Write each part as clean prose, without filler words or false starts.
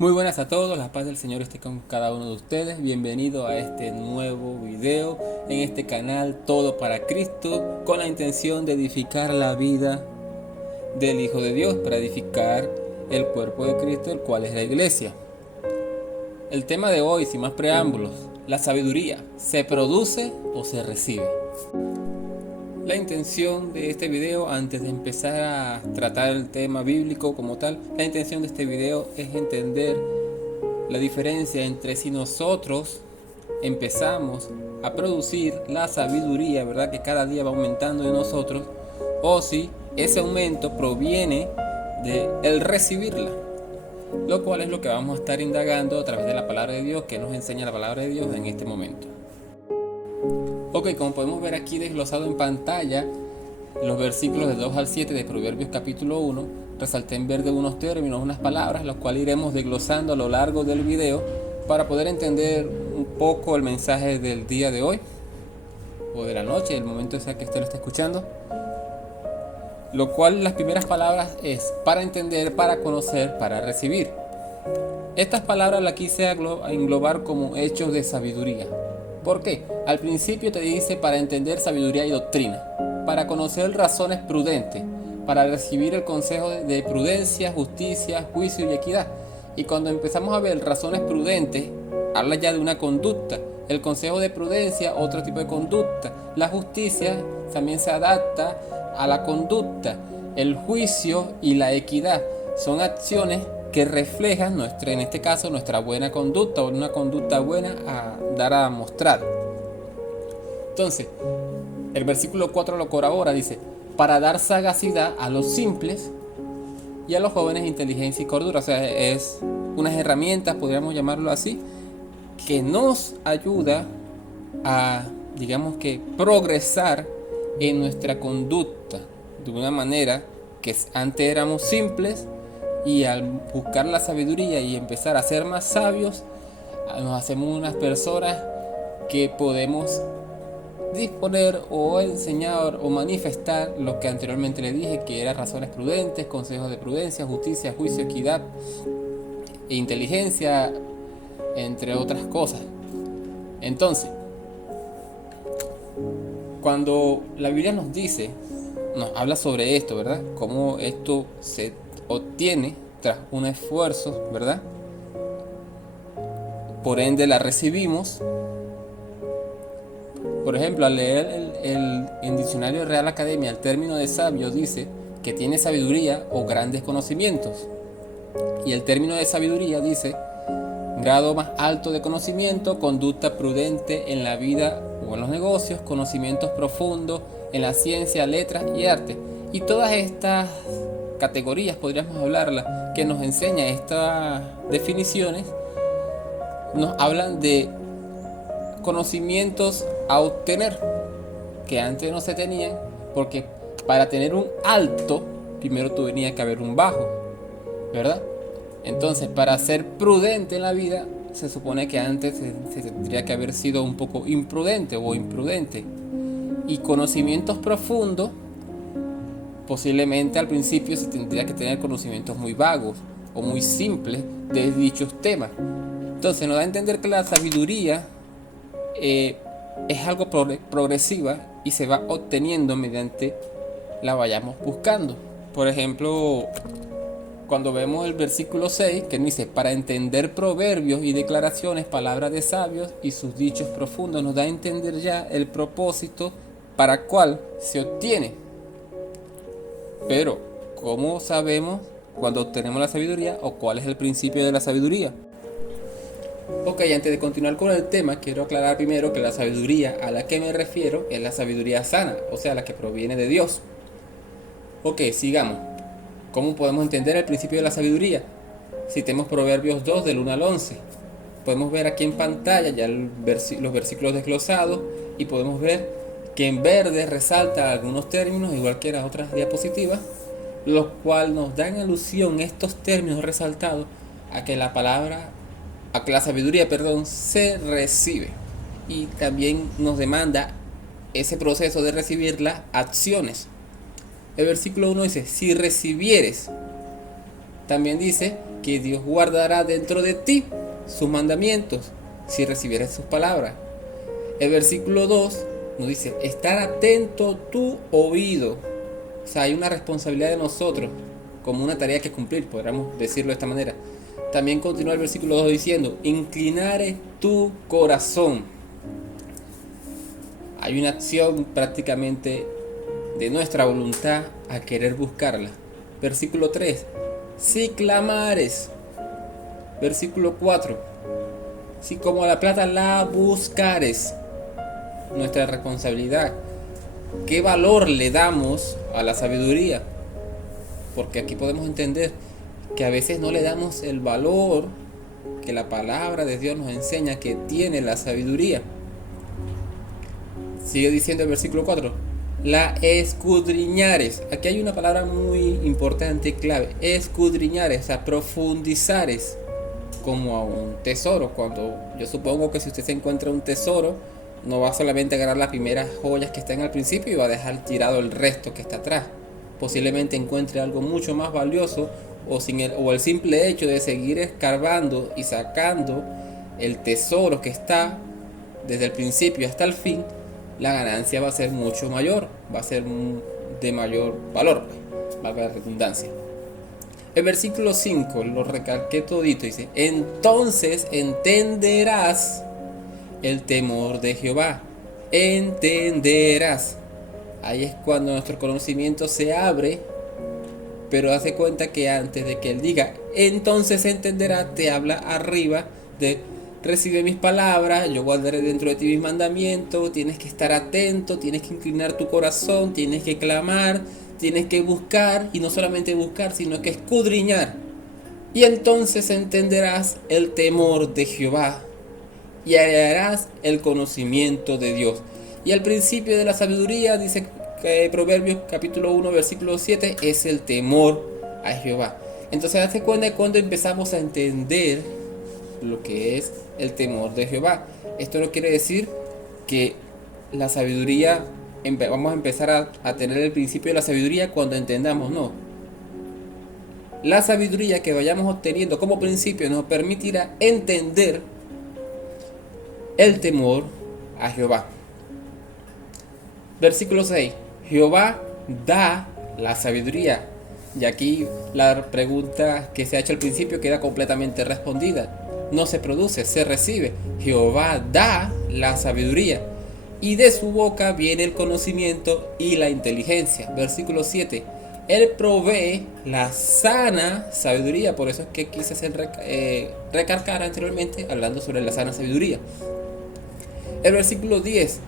Muy buenas a todos, la paz del Señor esté con cada uno de ustedes. Bienvenido a este nuevo video en este canal Todo para Cristo, con la intención de edificar la vida del Hijo de Dios, para edificar el cuerpo de Cristo, el cual es la iglesia. El tema de hoy, sin más preámbulos, la sabiduría, ¿se produce o se recibe? La intención de este video, antes de empezar a tratar el tema bíblico como tal, la intención de este video es entender la diferencia entre si nosotros empezamos a producir la sabiduría, ¿verdad? Que cada día va aumentando en nosotros, o si ese aumento proviene de el recibirla, lo cual es lo que vamos a estar indagando a través de la palabra de Dios, que nos enseña la palabra de Dios en este momento. Ok, como podemos ver aquí desglosado en pantalla, los versículos de 2 al 7 de Proverbios capítulo 1, resalté en verde unos términos, unas palabras, los cuales iremos desglosando a lo largo del video para poder entender un poco el mensaje del día de hoy o de la noche, el momento en que usted lo está escuchando. Lo cual las primeras palabras es para entender, para conocer, para recibir. Estas palabras las quise englobar como hechos de sabiduría. ¿Por qué? Al principio te dice para entender sabiduría y doctrina, para conocer razones prudentes, para recibir el consejo de prudencia, justicia, juicio y equidad. Y cuando empezamos a ver razones prudentes, habla ya de una conducta. El consejo de prudencia, otro tipo de conducta. La justicia también se adapta a la conducta. El juicio y la equidad son acciones que reflejan en este caso nuestra buena conducta, o una conducta buena a dar a mostrar. Entonces, el versículo 4 lo corrobora, dice: para dar sagacidad a los simples y a los jóvenes inteligencia y cordura. O sea, es unas herramientas, podríamos llamarlo así, que nos ayuda a, digamos que, progresar en nuestra conducta de una manera que antes éramos simples, y al buscar la sabiduría y empezar a ser más sabios, nos hacemos unas personas que podemos disponer o enseñar o manifestar lo que anteriormente le dije, que eran razones prudentes, consejos de prudencia, justicia, juicio, equidad e inteligencia, entre otras cosas. Entonces, cuando la Biblia nos dice, nos habla sobre esto, ¿verdad? Cómo esto se obtiene tras un esfuerzo, ¿verdad? Por ende la recibimos. Por ejemplo, al leer el diccionario Real Academia, el término de sabio dice que tiene sabiduría o grandes conocimientos. Y el término de sabiduría dice grado más alto de conocimiento, conducta prudente en la vida o en los negocios, conocimientos profundos en la ciencia, letras y arte. Y todas estas categorías, podríamos hablarlas, que nos enseñan estas definiciones, nos hablan de conocimientos a obtener que antes no se tenían, porque para tener un alto primero tenía que haber un bajo, ¿verdad? Entonces, para ser prudente en la vida, se supone que antes se tendría que haber sido un poco imprudente o imprudente. Y conocimientos profundos, posiblemente al principio se tendría que tener conocimientos muy vagos o muy simples de dichos temas. Entonces nos da a entender que la sabiduría es algo progresiva y se va obteniendo mediante la vayamos buscando. Por ejemplo, cuando vemos el versículo 6, que dice: para entender proverbios y declaraciones, palabras de sabios y sus dichos profundos, nos da a entender ya el propósito para cual se obtiene. Pero, ¿cómo sabemos cuando obtenemos la sabiduría o cuál es el principio de la sabiduría? Ok, antes de continuar con el tema, quiero aclarar primero que la sabiduría a la que me refiero es la sabiduría sana, o sea, la que proviene de Dios. Ok, sigamos. ¿Cómo podemos entender el principio de la sabiduría? Citemos Proverbios 2 del 1 al 11. Podemos ver aquí en pantalla ya los versículos desglosados, y podemos ver que en verde resalta algunos términos, igual que en las otras diapositivas, los cuales nos dan alusión, estos términos resaltados, a que la sabiduría, se recibe, y también nos demanda ese proceso de recibirla, acciones. El versículo 1 dice: si recibieres. También dice: que Dios guardará dentro de ti sus mandamientos si recibieres sus palabras. El versículo 2 nos dice, estar atento tu oído. O sea, hay una responsabilidad de nosotros, como una tarea que cumplir, podríamos decirlo de esta manera. También continúa el versículo 2 diciendo, inclinare tu corazón. Hay una acción prácticamente de nuestra voluntad a querer buscarla. Versículo 3, si clamares. Versículo 4, si como la plata la buscares. Nuestra responsabilidad. ¿Qué valor le damos a la sabiduría? Porque aquí podemos entender que a veces no le damos el valor que la palabra de Dios nos enseña que tiene la sabiduría. Sigue diciendo el versículo 4, la escudriñares. Aquí hay una palabra muy importante y clave, escudriñares, o sea, profundizares, como a un tesoro. Cuando yo supongo que si usted se encuentra un tesoro, no va solamente a agarrar las primeras joyas que están al principio y va a dejar tirado el resto que está atrás. Posiblemente encuentre algo mucho más valioso, o el simple hecho de seguir escarbando y sacando el tesoro que está desde el principio hasta el fin, la ganancia va a ser mucho mayor, va a ser de mayor valor, valga la redundancia. El versículo 5 lo recalqué todito, dice, entonces entenderás el temor de Jehová. Entenderás. Ahí es cuando nuestro conocimiento se abre, pero hace cuenta que antes de que él diga entonces entenderás, te habla arriba de recibe mis palabras, yo guardaré dentro de ti mis mandamientos, tienes que estar atento, tienes que inclinar tu corazón, tienes que clamar, tienes que buscar, y no solamente buscar, sino que escudriñar. Y entonces entenderás el temor de Jehová y hallarás el conocimiento de Dios. Y el principio de la sabiduría, dice Proverbios capítulo 1 versículo 7, es el temor a Jehová. Entonces hazte cuenta de cuando empezamos a entender lo que es el temor de Jehová. Esto no quiere decir que la sabiduría, vamos a empezar a tener el principio de la sabiduría cuando entendamos, no. La sabiduría que vayamos obteniendo como principio nos permitirá entender el temor a Jehová. Versículo 6. Jehová da la sabiduría. Y aquí la pregunta que se ha hecho al principio queda completamente respondida. No se produce, se recibe. Jehová da la sabiduría, y de su boca viene el conocimiento y la inteligencia. Versículo 7. Él provee la sana sabiduría. Por eso es que quise recalcar anteriormente hablando sobre la sana sabiduría. El versículo 10.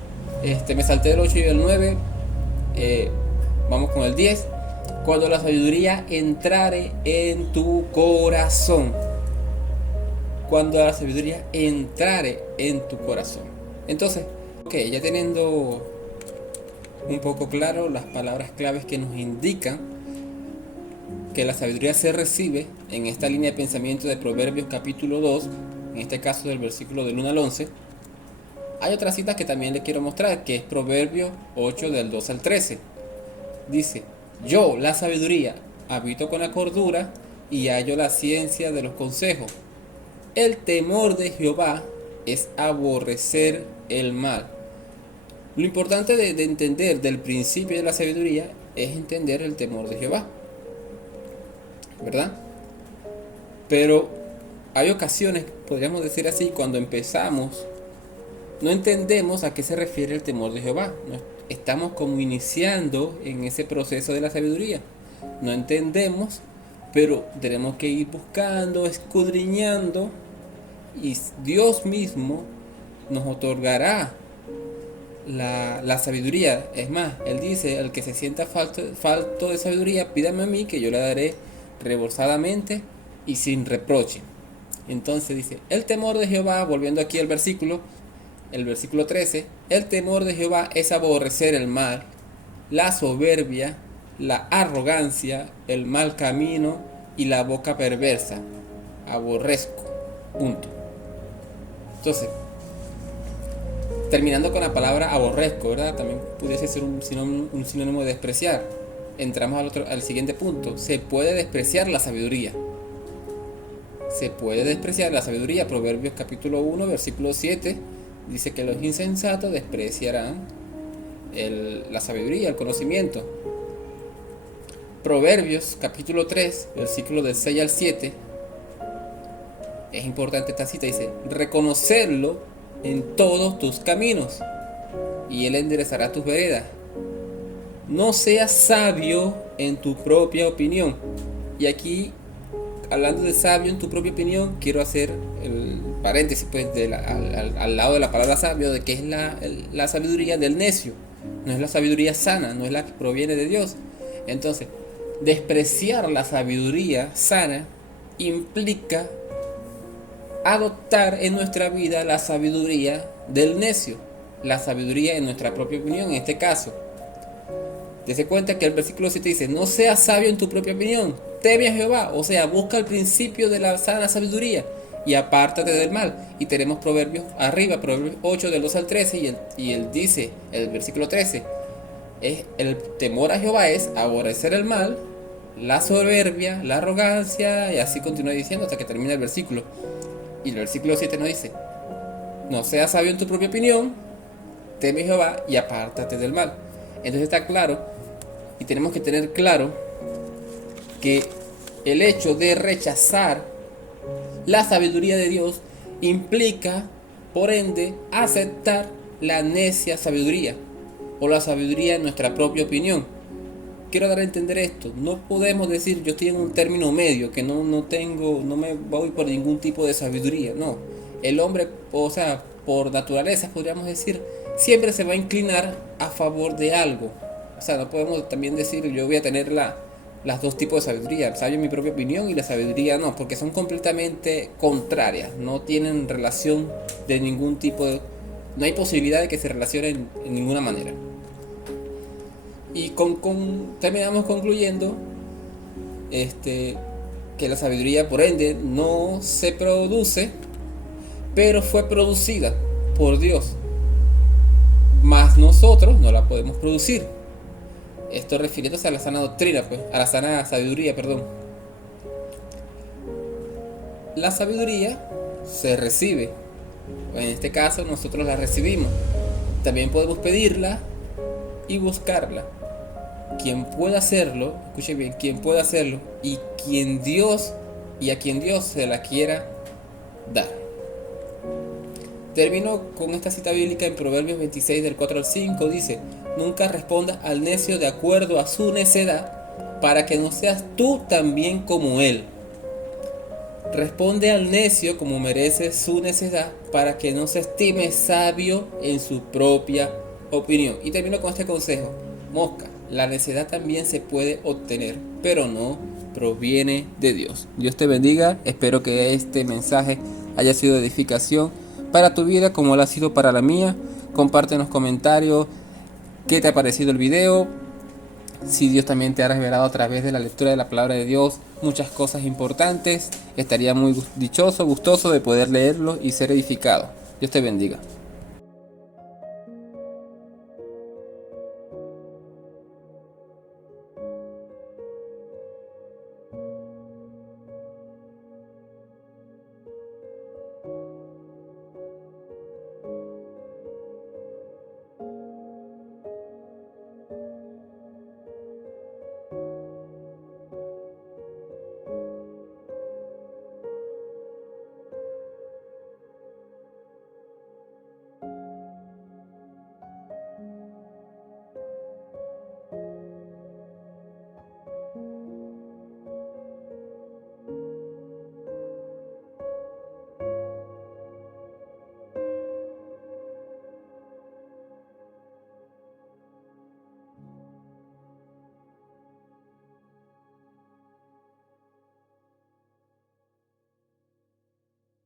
Me salté del 8 y el 9. Vamos con el 10. Cuando la sabiduría entrare en tu corazón. Cuando la sabiduría entrare en tu corazón. Entonces, ya teniendo un poco claro las palabras claves que nos indican que la sabiduría se recibe en esta línea de pensamiento de Proverbios capítulo 2, en este caso del versículo del 1 al 11, hay otra cita que también le quiero mostrar, que es Proverbios 8 del 2 al 13. Dice, yo, la sabiduría, habito con la cordura y hallo la ciencia de los consejos. El temor de Jehová es aborrecer el mal. Lo importante de entender del principio de la sabiduría es entender el temor de Jehová, ¿verdad? Pero hay ocasiones, podríamos decir así, cuando empezamos, no entendemos a qué se refiere el temor de Jehová. Estamos como iniciando en ese proceso de la sabiduría. No entendemos, pero tenemos que ir buscando, escudriñando, y Dios mismo nos otorgará la sabiduría. Es más, Él dice, el que se sienta falto de sabiduría, pídame a mí que yo le daré rebosadamente y sin reproche. Entonces dice, el temor de Jehová, volviendo aquí al versículo, el versículo 13, el temor de Jehová es aborrecer el mal, la soberbia, la arrogancia, el mal camino y la boca perversa. Aborrezco. Punto. Entonces, terminando con la palabra aborrezco, ¿verdad? También pudiese ser un sinónimo de despreciar. Entramos al siguiente punto. Se puede despreciar la sabiduría. se puede despreciar la sabiduría. Proverbios capítulo 1, versículo 7 dice que los insensatos despreciarán la sabiduría, el conocimiento. Proverbios capítulo 3, versículo del 6 al 7, es importante esta cita, dice: reconocerlo en todos tus caminos y él enderezará tus veredas. No seas sabio en tu propia opinión. Y aquí, hablando de sabio en tu propia opinión, quiero hacer el paréntesis pues, al lado de la palabra sabio, de que es la sabiduría del necio. No es la sabiduría sana, no es la que proviene de Dios. Entonces, despreciar la sabiduría sana implica adoptar en nuestra vida la sabiduría del necio, la sabiduría en nuestra propia opinión, en este caso. Dese cuenta que el versículo 7 dice: no seas sabio en tu propia opinión, teme a Jehová. O sea, busca el principio de la sana sabiduría y apártate del mal. Y tenemos Proverbios arriba, Proverbios 8 del 2 al 13, y él dice, el versículo 13, el temor a Jehová es aborrecer el mal, la soberbia, la arrogancia, y así continúa diciendo hasta que termina el versículo. Y el versículo 7 nos dice: no seas sabio en tu propia opinión, teme a Jehová y apártate del mal. Entonces está claro, y tenemos que tener claro, que el hecho de rechazar la sabiduría de Dios implica, por ende, aceptar la necia sabiduría, o la sabiduría en nuestra propia opinión. Quiero dar a entender esto: no podemos decir yo estoy en un término medio, que no me voy por ningún tipo de sabiduría. No, el hombre, o sea, por naturaleza podríamos decir, siempre se va a inclinar a favor de algo. O sea, no podemos también decir yo voy a tener las dos tipos de sabiduría, sabio en mi propia opinión y la sabiduría no, porque son completamente contrarias, no tienen relación de ningún tipo, no hay posibilidad de que se relacionen en ninguna manera. Y terminamos concluyendo que la sabiduría, por ende, no se produce, pero fue producida por Dios, mas nosotros no la podemos producir. Esto refiriéndose a la sana doctrina, pues, a la sana sabiduría, perdón. La sabiduría se recibe, en este caso nosotros la recibimos. También podemos pedirla y buscarla. Quien pueda hacerlo, escuche bien, quien pueda hacerlo y a quien Dios se la quiera dar. Termino con esta cita bíblica en Proverbios 26 del 4 al 5, dice: nunca respondas al necio de acuerdo a su necedad, para que no seas tú también como él. Responde al necio como merece su necedad, para que no se estime sabio en su propia opinión. Y termino con este consejo: mosca, la necedad también se puede obtener, pero no proviene de Dios. Dios te bendiga, espero que este mensaje haya sido de edificación para tu vida como lo ha sido para la mía. Comparte en los comentarios qué te ha parecido el video, si Dios también te ha revelado a través de la lectura de la palabra de Dios muchas cosas importantes. Estaría muy dichoso, gustoso de poder leerlo y ser edificado. Dios te bendiga.